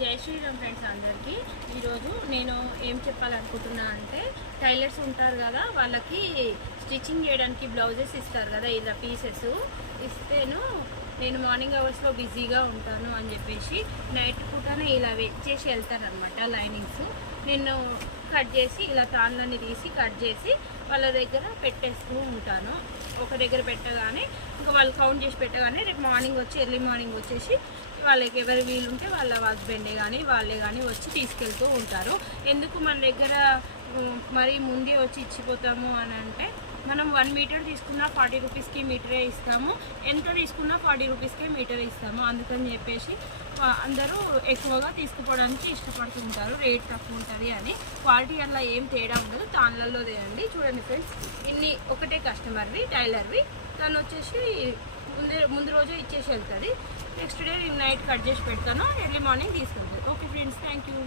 జై శ్రీరామ్ ఫ్రెండ్స్ అందరికీ ఈరోజు నేను ఏం చెప్పాలనుకుంటున్నా అంటే టైలర్స్ ఉంటారు కదా వాళ్ళకి స్టిచ్చింగ్ చేయడానికి బ్లౌజెస్ ఇస్తారు కదా ఇలా పీసెస్ ఇస్తేను నేను మార్నింగ్ అవర్స్లో బిజీగా ఉంటాను అని చెప్పేసి నైట్ పూటనే ఇలా వెచ్చేసి వెళ్తారనమాట లైనింగ్స్ నేను కట్ చేసి ఇలా తాళ్ళని తీసి కట్ చేసి వాళ్ళ దగ్గర పెట్టేస్తూ ఉంటాను. ఒక దగ్గర పెట్టగానే ఇంకా వాళ్ళు కౌంట్ చేసి పెట్టగానే రేపు మార్నింగ్ వచ్చి ఎర్లీ మార్నింగ్ వచ్చేసి వాళ్ళకి ఎవరు వీలుంటే వాళ్ళ హస్బెండే కానీ వాళ్ళే కానీ వచ్చి తీసుకెళ్తూ ఉంటారు. ఎందుకు మన దగ్గర మరి ముందే వచ్చి ఇచ్చిపోతాము అని అంటే మనం 1 మీటర్ తీసుకున్నా 40 రూపీస్కి మీటరే ఇస్తాము, ఎంత తీసుకున్నా 40 రూపీస్కే మీటర్ ఇస్తాము. అందుకని చెప్పేసి అందరూ ఎక్కువగా తీసుకుపోవడానికి ఇష్టపడుతుంటారు. రేట్ తక్కువ ఉంటుంది అని. క్వాలిటీ అలా ఏం తేడా ఉండదు, తాన్లలో తేయండి. చూడండి ఫ్రెండ్స్, ఇన్ని ఒకటే కస్టమర్వి టైలర్వి తను వచ్చేసి ముందు రోజే ఇచ్చేసి వెళ్తుంది. నెక్స్ట్ డే నైట్ కట్ చేసి పెడతాను, ఎర్లీ మార్నింగ్ తీసుకెళ్తాను. Okay friends, thank you.